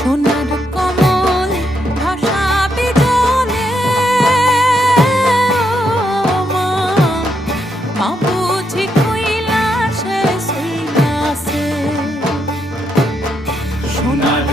সোনার কমল ভাসাবে জলে, মা মা বুঝি কইলা সে সইলাছে। সোনার